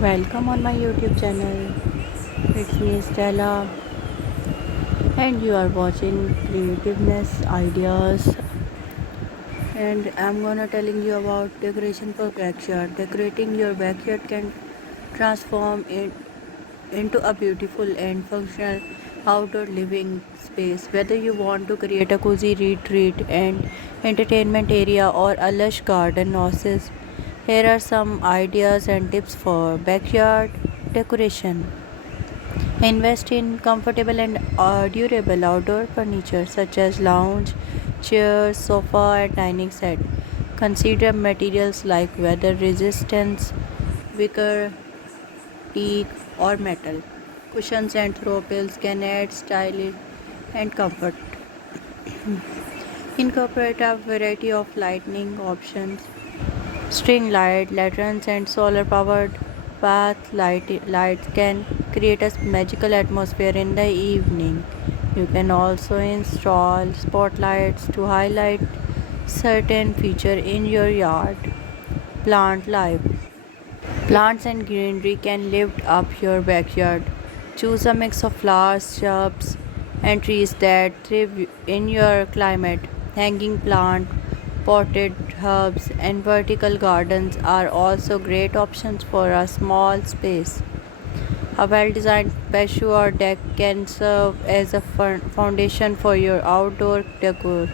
Welcome on my YouTube channel. It's me Stella and you are watching creativeness ideas, and I'm gonna telling you about decoration for backyard. Decorating your backyard can transform it into a beautiful and functional outdoor living space. Whether you want to create a cozy retreat and entertainment area or a lush garden oasis, here are some ideas and tips for backyard decoration. Invest in comfortable and durable outdoor furniture such as lounge, chairs, sofa, and dining set. Consider materials like weather resistance, wicker, teak, or metal. Cushions and throw pillows can add style and comfort. Incorporate a variety of lighting options. String light, lanterns, and solar powered lights can create a magical atmosphere in the evening. You can also install spotlights to highlight certain feature in your yard. Plant life. Plants and greenery can lift up your backyard. Choose a mix of flowers, shrubs, and trees that thrive in your climate. Hanging plant, potted herbs, and vertical gardens are also great options for a small space. A well designed patio or deck can serve as a foundation for your outdoor decor.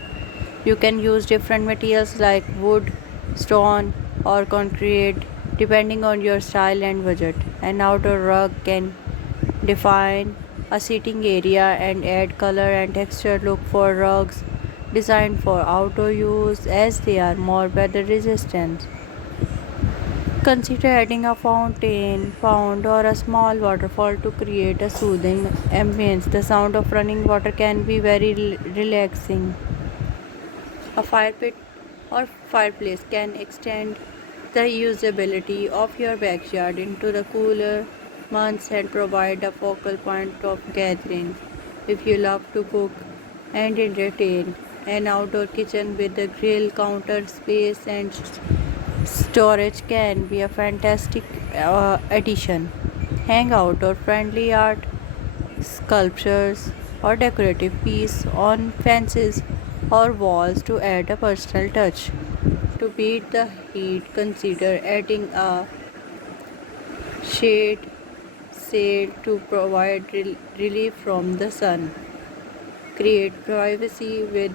You can use different materials like wood, stone, or concrete depending on your style and budget. An outdoor rug can define a seating area and add color and texture. Look for rugs designed for outdoor use as they are more weather resistant. Consider adding a fountain, pond, or a small waterfall to create a soothing ambience. The sound of running water can be very relaxing. A fire pit or fireplace can extend the usability of your backyard into the cooler months and provide a focal point of gathering. If you love to cook and entertain, an outdoor kitchen with a grill, counter space, and storage can be a fantastic addition. Hang outdoor friendly art, sculptures, or decorative piece on fences or walls to add a personal touch. To beat the heat, consider adding a shade sail to provide relief from the sun. Create privacy with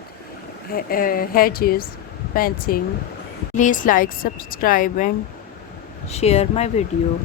hedges, fencing. Please like, subscribe, and share my video.